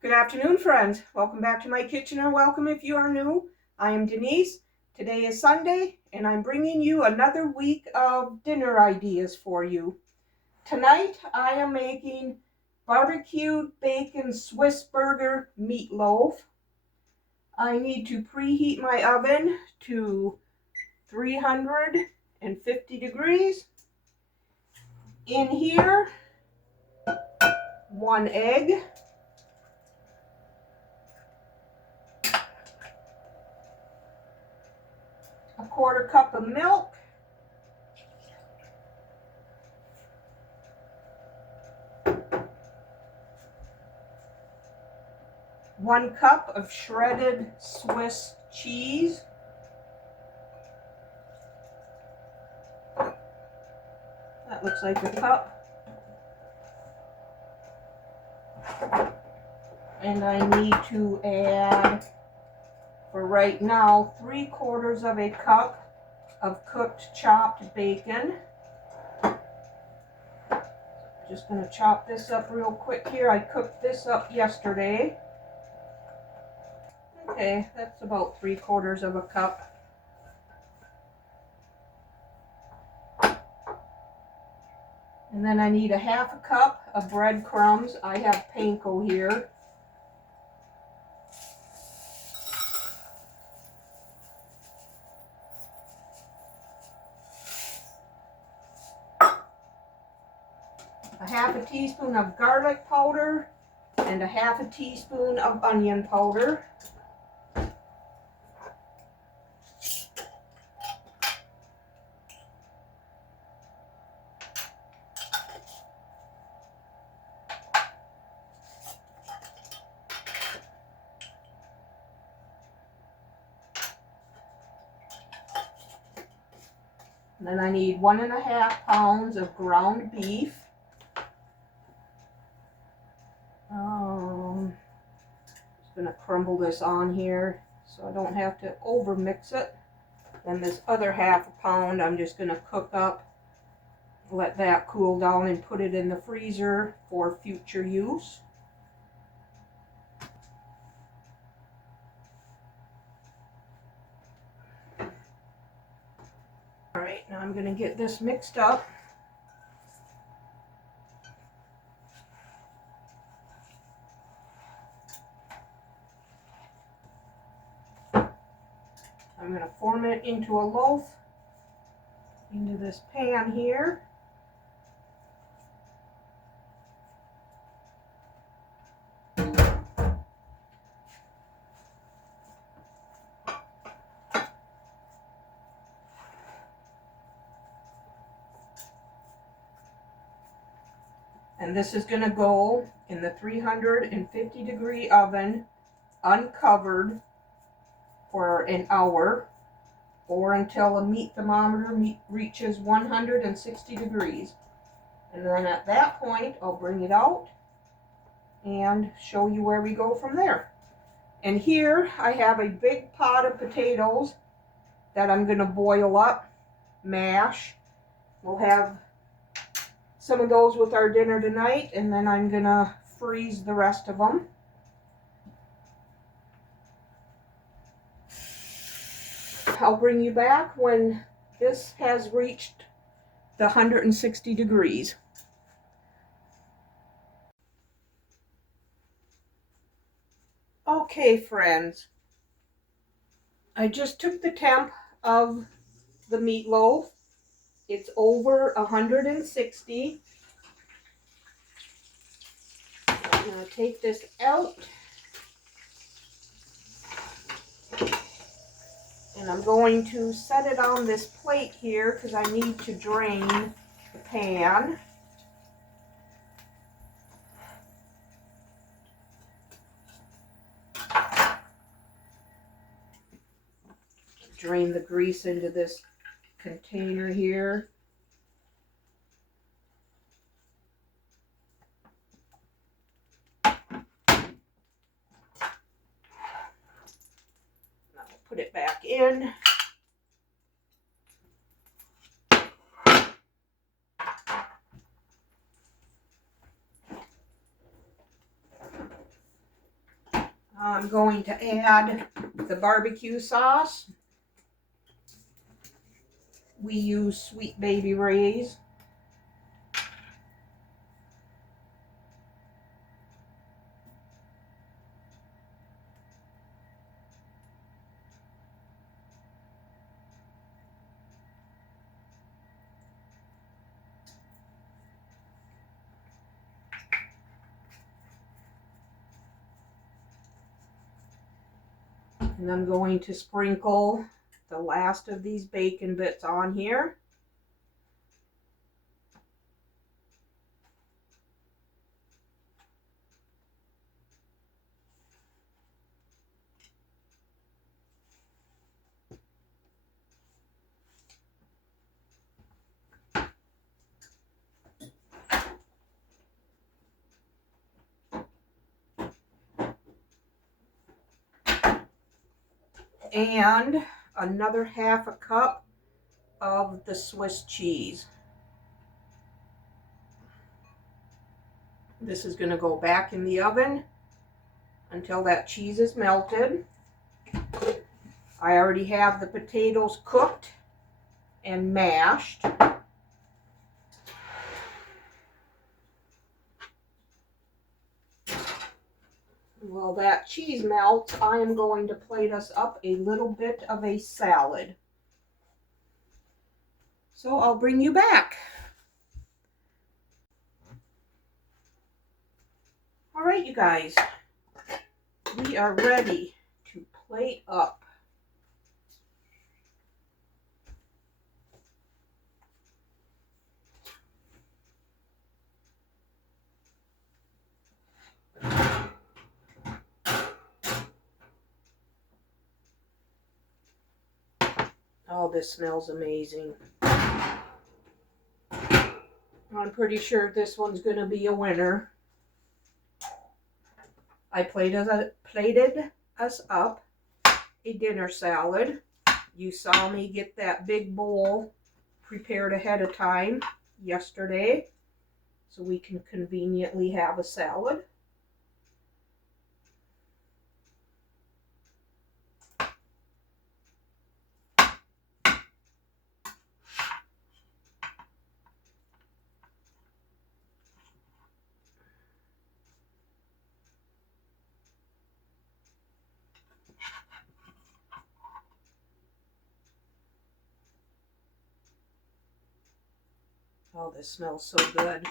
Good afternoon, friends. Welcome back to my kitchen, or welcome if you are new. I am Denise. Today is Sunday, and I'm bringing you another week of dinner ideas for you. Tonight, I am making barbecued bacon Swiss burger meatloaf. I need to preheat my oven to 350 degrees. In here, 1 egg, a 1/4 cup of milk, 1 cup of shredded Swiss cheese, that looks like a cup, and I need to add, for right now, 3/4 of a cup of cooked chopped bacon. Just going to chop this up real quick here. I cooked this up yesterday. Okay, that's about 3/4 of a cup. And then I need a 1/2 cup of breadcrumbs. I have panko here. A 1/2 teaspoon of garlic powder and a 1/2 teaspoon of onion powder. And then I need 1½ pounds of ground beef. Just going to crumble this on here so I don't have to over mix it. Then this other 1/2 pound I'm just going to cook up, let that cool down, and put it in the freezer for future use. Alright, now I'm going to get this mixed up. I'm going to form it into a loaf into this pan here. And this is going to go in the 350 degree oven, uncovered, for an hour, or until a meat thermometer reaches 160 degrees. And then at that point, I'll bring it out and show you where we go from there. And here I have a big pot of potatoes that I'm going to boil up, mash. We'll have some of those with our dinner tonight, and then I'm going to freeze the rest of them. I'll bring you back when this has reached the 160 degrees. Okay, friends, I just took the temp of the meatloaf. It's over 160. I'm going to take this out. And I'm going to set it on this plate here because I need to drain the pan. Drain the grease into this container here. Now I'll put it back in. I'm going to add the barbecue sauce. We use Sweet Baby Ray's. And I'm going to sprinkle the last of these bacon bits on here. And another half a cup of the Swiss cheese. This is going to go back in the oven until that cheese is melted. I already have the potatoes cooked and mashed. While that cheese melts, I am going to plate us up a little bit of a salad. So I'll bring you back. All right, you guys, we are ready to plate up. Oh, this smells amazing. I'm pretty sure this one's going to be a winner. I plated us up a dinner salad. You saw me get that big bowl prepared ahead of time yesterday, so we can conveniently have a salad. Oh, this smells so good.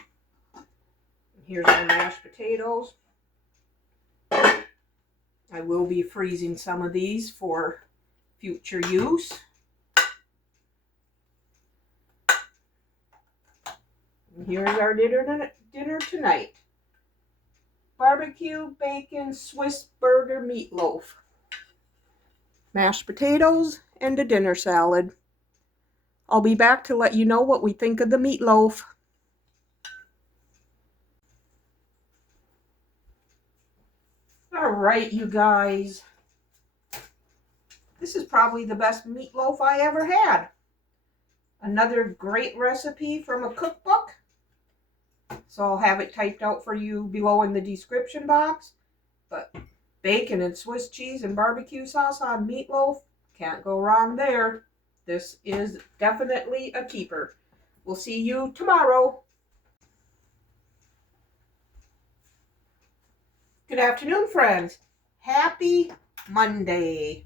Here's our mashed potatoes. I will be freezing some of these for future use. And here's our dinner tonight. Barbecue, bacon, Swiss burger meatloaf. Mashed potatoes and a dinner salad. I'll be back to let you know what we think of the meatloaf. All right, you guys. This is probably the best meatloaf I ever had. Another great recipe from a cookbook. So I'll have it typed out for you below in the description box. But bacon and Swiss cheese and barbecue sauce on meatloaf, can't go wrong there. This is definitely a keeper. We'll see you tomorrow. Good afternoon, friends. Happy Monday.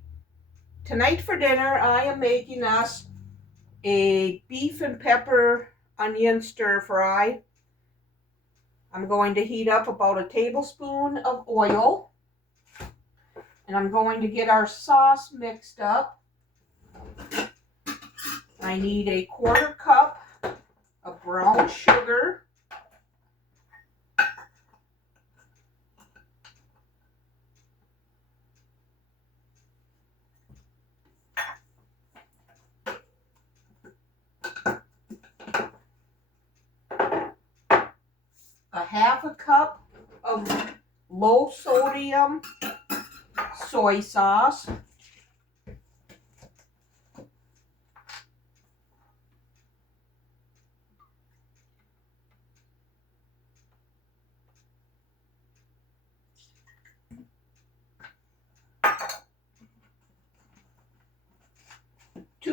Tonight for dinner, I am making us a beef and pepper onion stir fry. I'm going to heat up about a tablespoon of oil. And I'm going to get our sauce mixed up. I need a 1/4 cup of brown sugar. A 1/2 cup of low sodium soy sauce.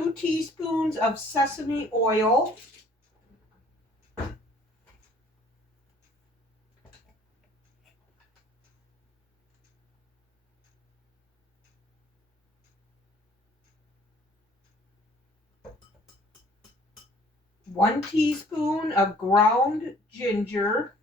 2 teaspoons of sesame oil. 1 teaspoon of ground ginger.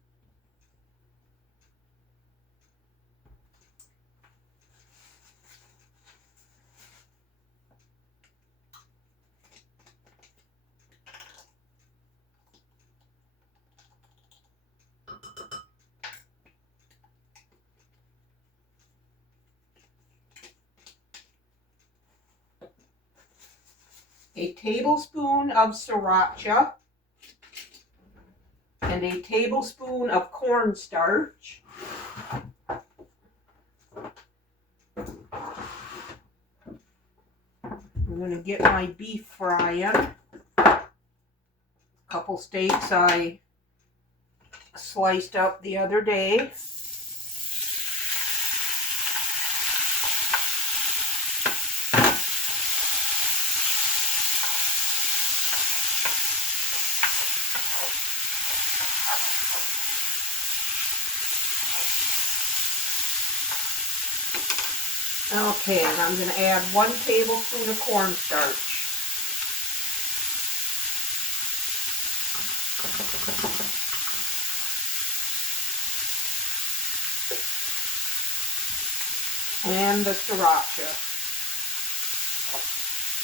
A tablespoon of sriracha. And a tablespoon of cornstarch. I'm going to get my beef frying. A couple steaks I sliced up the other day. Okay, and I'm going to add 1 tablespoon of cornstarch. And the sriracha.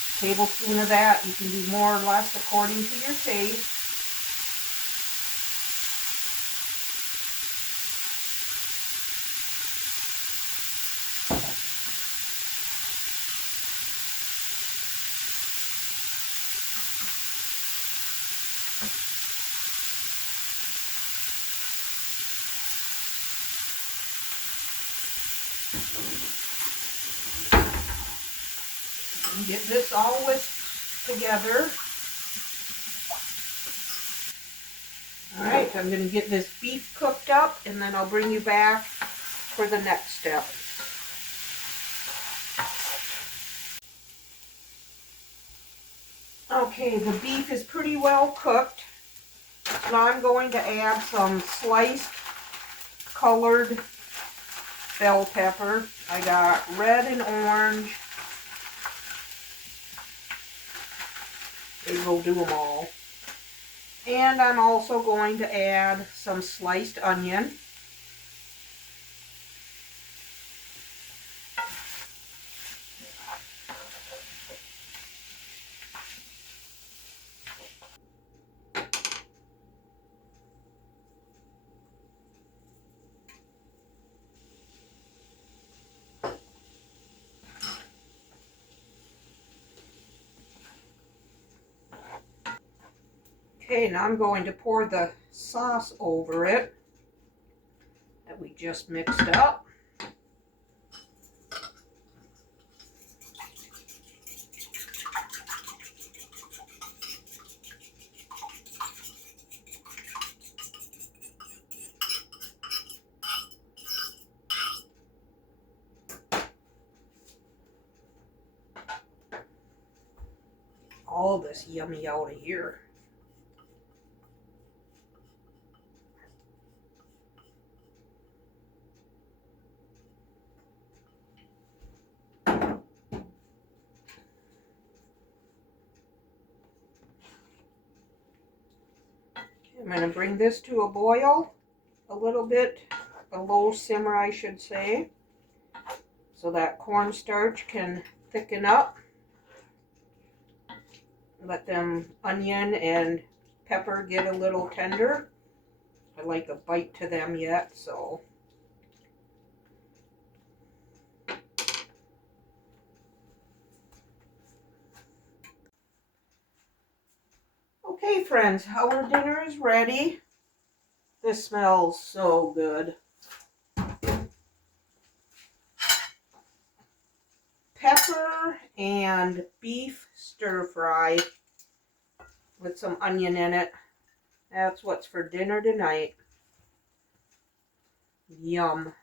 A tablespoon of that. You can do more or less according to your taste. Get this all whisked together. Alright, I'm going to get this beef cooked up and then I'll bring you back for the next step. Okay, the beef is pretty well cooked. Now I'm going to add some sliced colored bell pepper. I got red and orange. Maybe we'll do them all. And I'm also going to add some sliced onion. Okay, now I'm going to pour the sauce over it that we just mixed up. All this yummy out of here. I'm going to bring this to a boil, a little bit, a low simmer I should say, so that cornstarch can thicken up. Let them onion and pepper get a little tender. I like a bite to them yet, so. Okay, friends, our dinner is ready. This smells so good. Pepper and beef stir fry with some onion in it. That's what's for dinner tonight. Yum.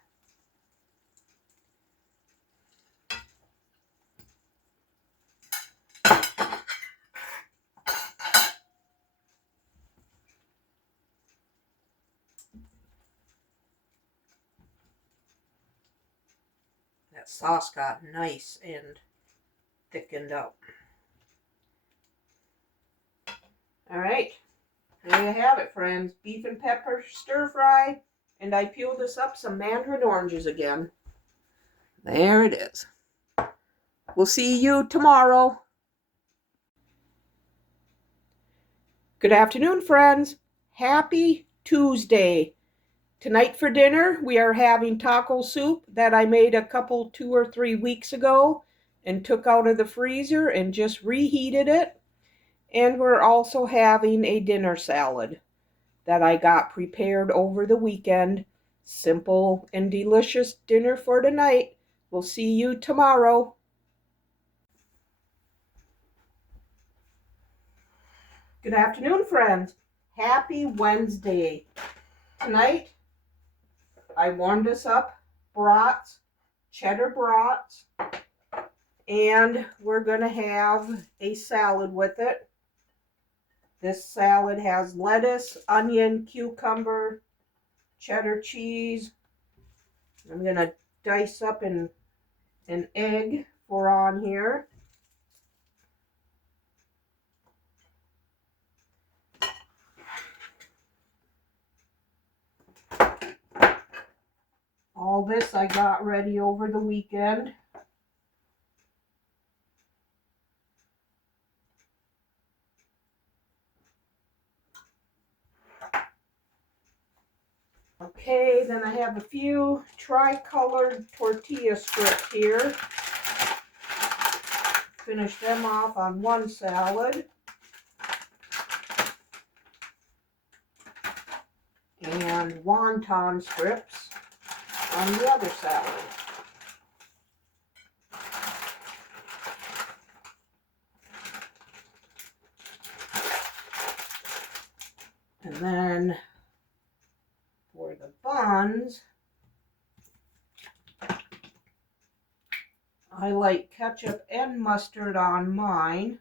that sauce got nice and thickened up. All right, there you have it, friends. Beef and pepper stir fry, and I peeled this up some mandarin oranges again. There it is. We'll see you tomorrow. Good afternoon, friends. Happy Tuesday. Tonight for dinner, we are having taco soup that I made a couple, 2 or 3 weeks ago and took out of the freezer and just reheated it. And we're also having a dinner salad that I got prepared over the weekend. Simple and delicious dinner for tonight. We'll see you tomorrow. Good afternoon, friends. Happy Wednesday. Tonight, I warmed us up brats, cheddar brats, and we're going to have a salad with it. This salad has lettuce, onion, cucumber, cheddar cheese. I'm going to dice up an egg for on here. All this I got ready over the weekend. Okay, then I have a few tri-colored tortilla strips here. Finish them off on one salad. And wonton strips on the other salad. And then for the buns, I like ketchup and mustard on mine.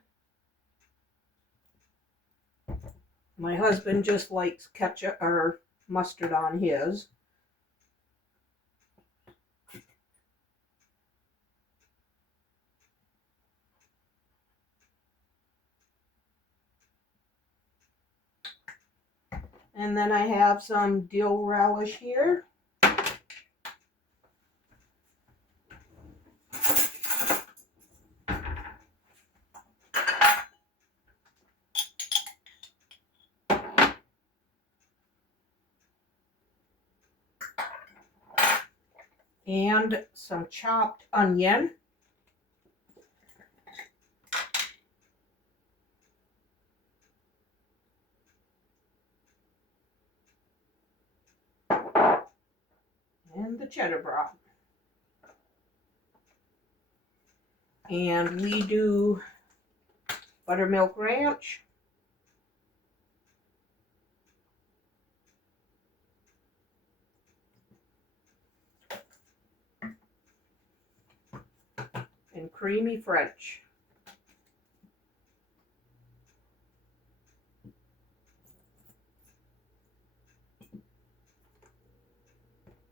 My husband just likes ketchup or mustard on his. And then I have some dill relish here. And some chopped onion. And the cheddar broth. And we do buttermilk ranch. And creamy French.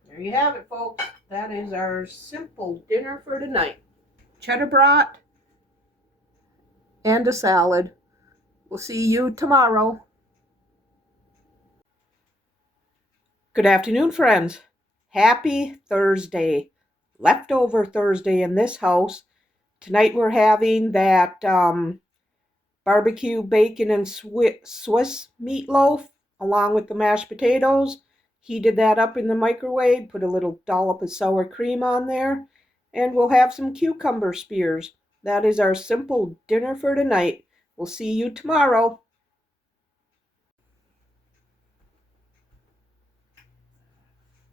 There you have it, folks. That is our simple dinner for tonight. Cheddar brat and a salad. We'll see you tomorrow. Good afternoon, friends. Happy Thursday. Leftover Thursday in this house. Tonight we're having that barbecue bacon and Swiss meatloaf along with the mashed potatoes. Heated that up in the microwave, put a little dollop of sour cream on there, and we'll have some cucumber spears. That is our simple dinner for tonight. We'll see you tomorrow.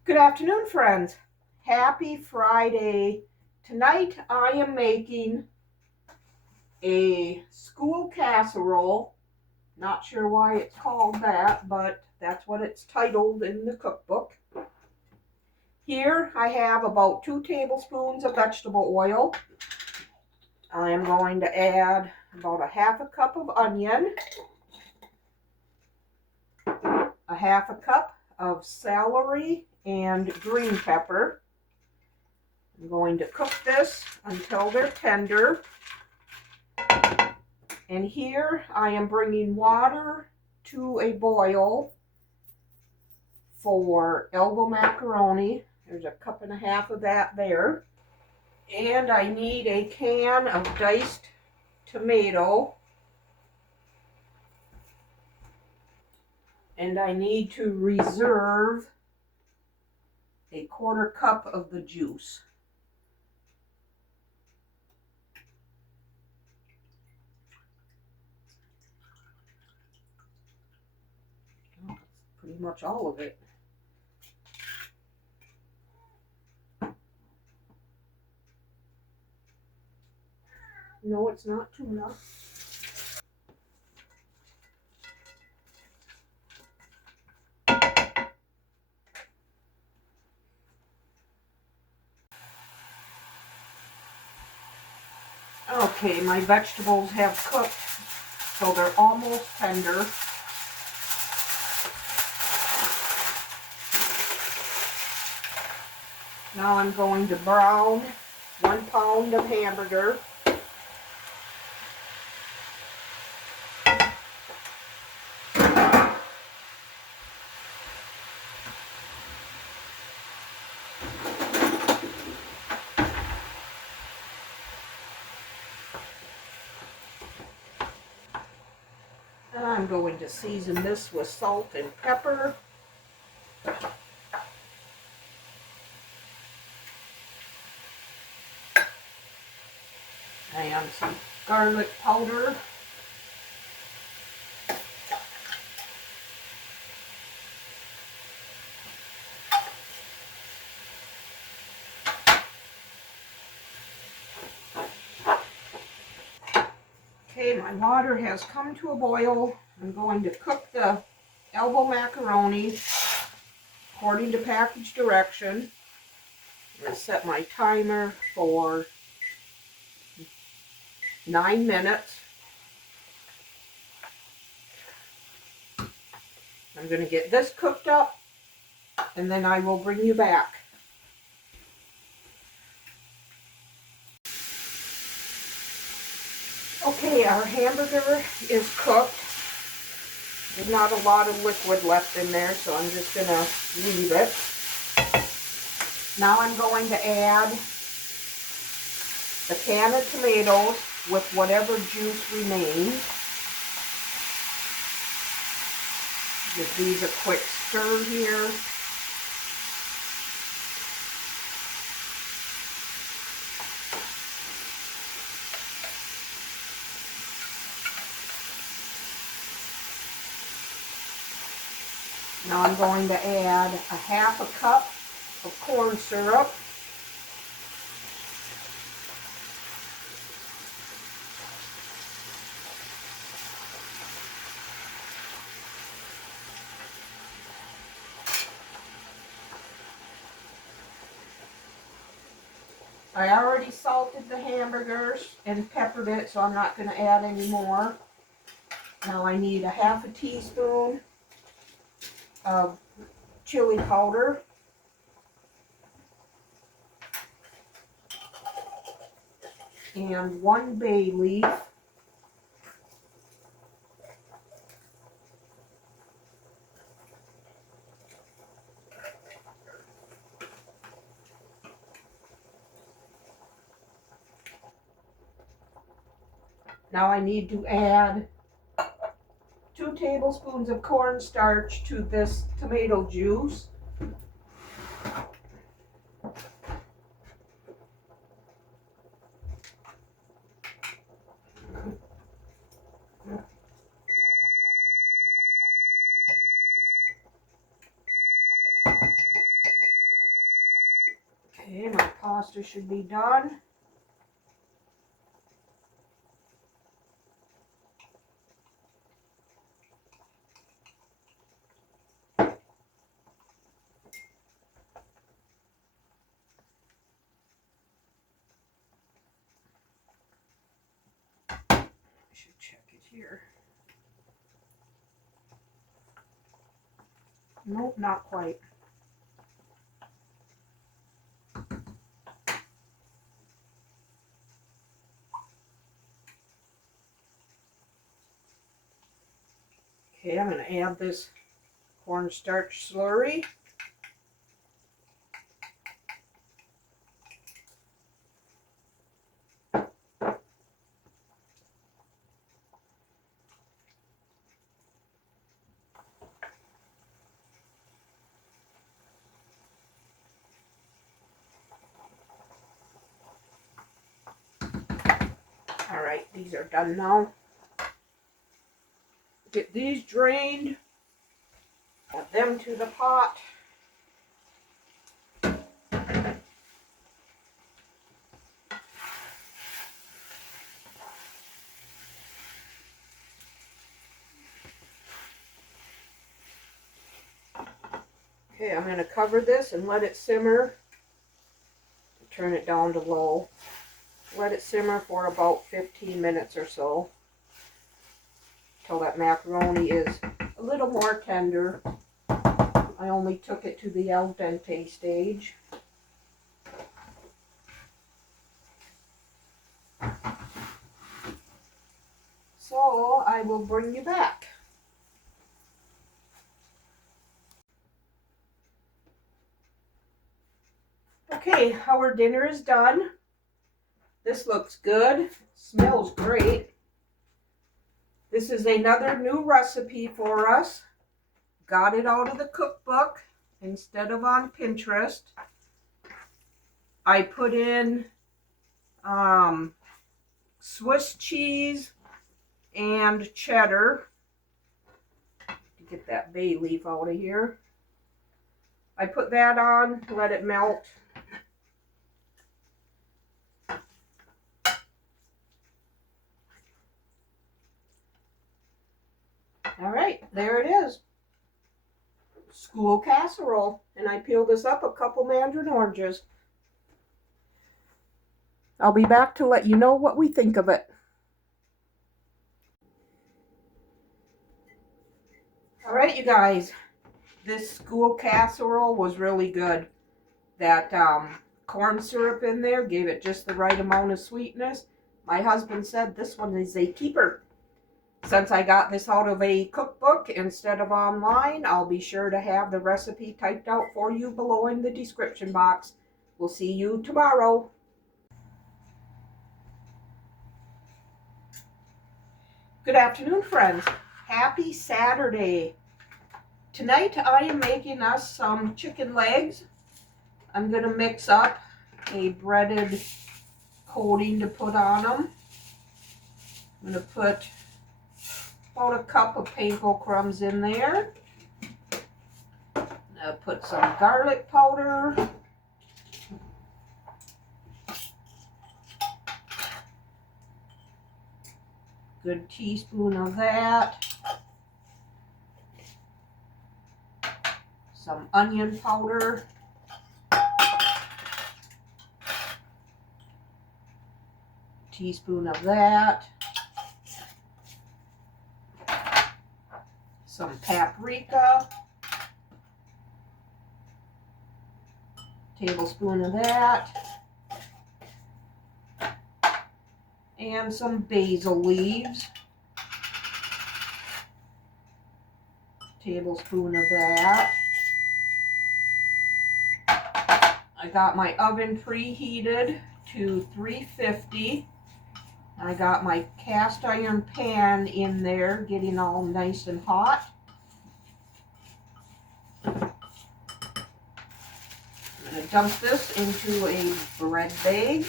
Good afternoon, friends. Happy Friday. Tonight I am making a school casserole. Not sure why it's called that, but that's what it's titled in the cookbook. Here I have about 2 tablespoons of vegetable oil. I am going to add about a half a cup of onion, a half a cup of celery and green pepper. I'm going to cook this until they're tender. And here I am bringing water to a boil for elbow macaroni. There's 1.5 cups of that there. And I need a can of diced tomato. And I need to reserve a 1/4 cup of the juice. That's pretty much all of it. No, it's not tuna. Okay, my vegetables have cooked, so they're almost tender. Now I'm going to brown 1 pound of hamburger. And I'm going to season this with salt and pepper. And some garlic powder. Okay, my water has come to a boil. I'm going to cook the elbow macaroni according to package direction. I'm going to set my timer for 9 minutes. I'm going to get this cooked up, and then I will bring you back. Okay, our hamburger is cooked. There's not a lot of liquid left in there, so I'm just going to leave it. Now I'm going to add the can of tomatoes with whatever juice remains. Give these a quick stir here. Now I'm going to add 1/2 cup of corn syrup. I already salted the hamburgers and peppered it, so I'm not going to add any more. Now I need 1/2 teaspoon of chili powder. And 1 bay leaf. Now I need to add 2 tablespoons of cornstarch to this tomato juice. Okay, my pasta should be done. I should check it here. Nope, not quite. Okay, I'm going to add this cornstarch slurry. All right, these are done now. Get these drained. Add them to the pot. Okay, I'm going to cover this and let it simmer. Turn it down to low. Let it simmer for about 15 minutes or so, till that macaroni is a little more tender. I only took it to the al dente stage. So I will bring you back. Okay, our dinner is done. This looks good. Smells great. This is another new recipe for us. Got it out of the cookbook instead of on Pinterest. I put in Swiss cheese and cheddar. To get that bay leaf out of here. I put that on, let it melt. All right, there it is. School casserole. And I peeled this up a couple mandarin oranges. I'll be back to let you know what we think of it. All right, you guys. This school casserole was really good. That corn syrup in there gave it just the right amount of sweetness. My husband said this one is a keeper. Since I got this out of a cookbook instead of online, I'll be sure to have the recipe typed out for you below in the description box. We'll see you tomorrow. Good afternoon, friends. Happy Saturday. Tonight I am making us some chicken legs. I'm going to mix up a breaded coating to put on them. I'm going to put about a cup of panko crumbs in there. I'll put some garlic powder. Good teaspoon of that. Some onion powder. Teaspoon of that. Some paprika. Tablespoon of that. And some basil leaves. Tablespoon of that. I got my oven preheated to 350. I got my cast iron pan in there getting all nice and hot. I'm going to dump this into a bread bag.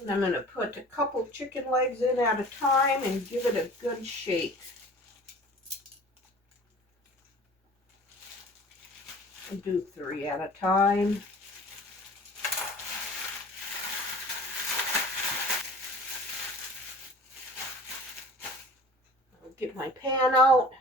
And I'm going to put a couple chicken legs in at a time and give it a good shake. I'll do 3 at a time. I'll get my pan out.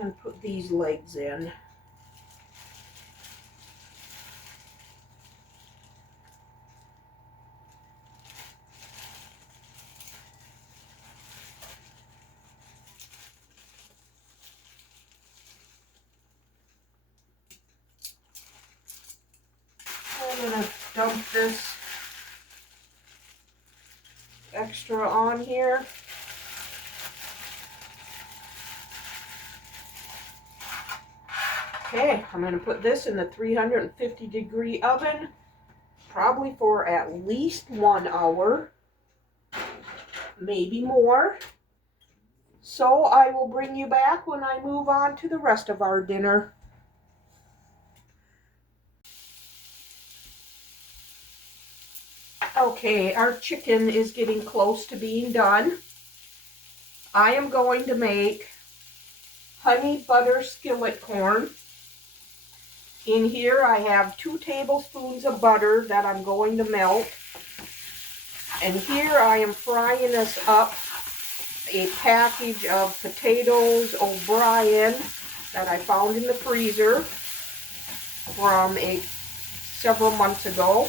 And put these legs in. extra on here. Okay, I'm going to put this in the 350-degree oven, probably for at least 1 hour, maybe more. So I will bring you back when I move on to the rest of our dinner. Okay, our chicken is getting close to being done. I am going to make honey butter skillet corn. In here I have 2 tablespoons of butter that I'm going to melt. And here I am frying this up, a package of potatoes O'Brien that I found in the freezer from several months ago.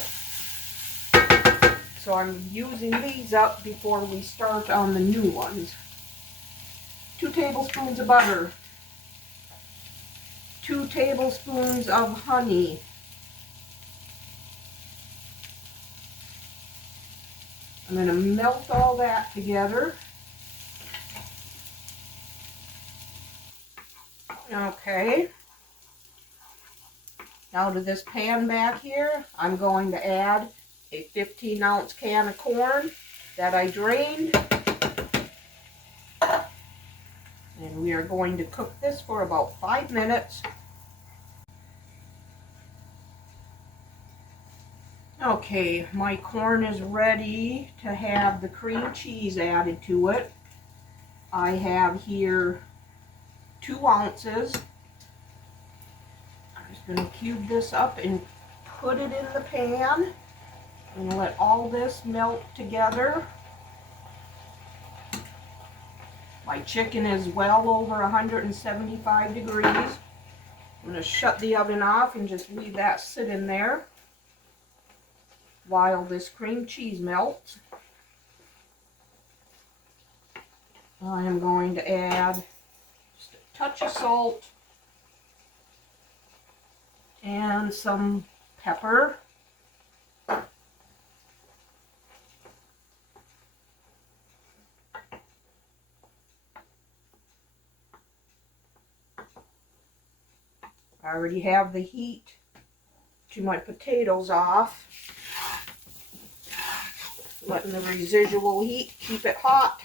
So I'm using these up before we start on the new ones. 2 tablespoons of butter. 2 tablespoons of honey. I'm going to melt all that together. Okay. Now to this pan back here, I'm going to add a 15-ounce can of corn that I drained. And we are going to cook this for about 5 minutes. Okay, my corn is ready to have the cream cheese added to it. I have here 2 ounces. I'm just going to cube this up and put it in the pan and let all this melt together. My chicken is well over 175 degrees. I'm going to shut the oven off and just leave that sit in there while this cream cheese melts. I am going to add just a touch of salt and some pepper. I already have the heat to my potatoes off. Letting the residual heat keep it hot.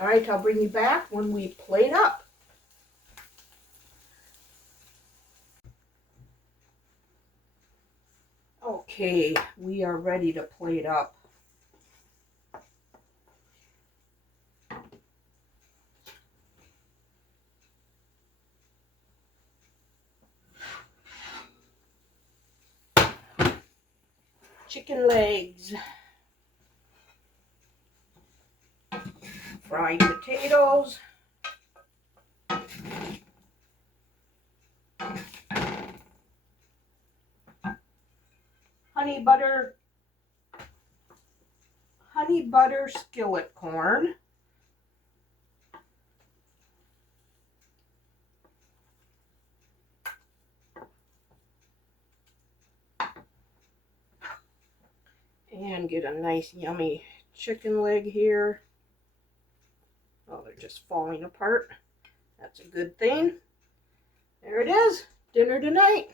All right, I'll bring you back when we plate up. Okay, we are ready to plate up. Chicken legs, fried potatoes, honey butter skillet corn, and get a nice yummy chicken leg here. Oh, they're just falling apart. That's a good thing. There it is, dinner tonight.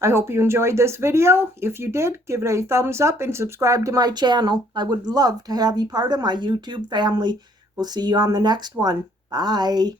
I hope you enjoyed this video. If you did, give it a thumbs up and subscribe to my channel. I would love to have you part of my YouTube family. We'll see you on the next one. Bye.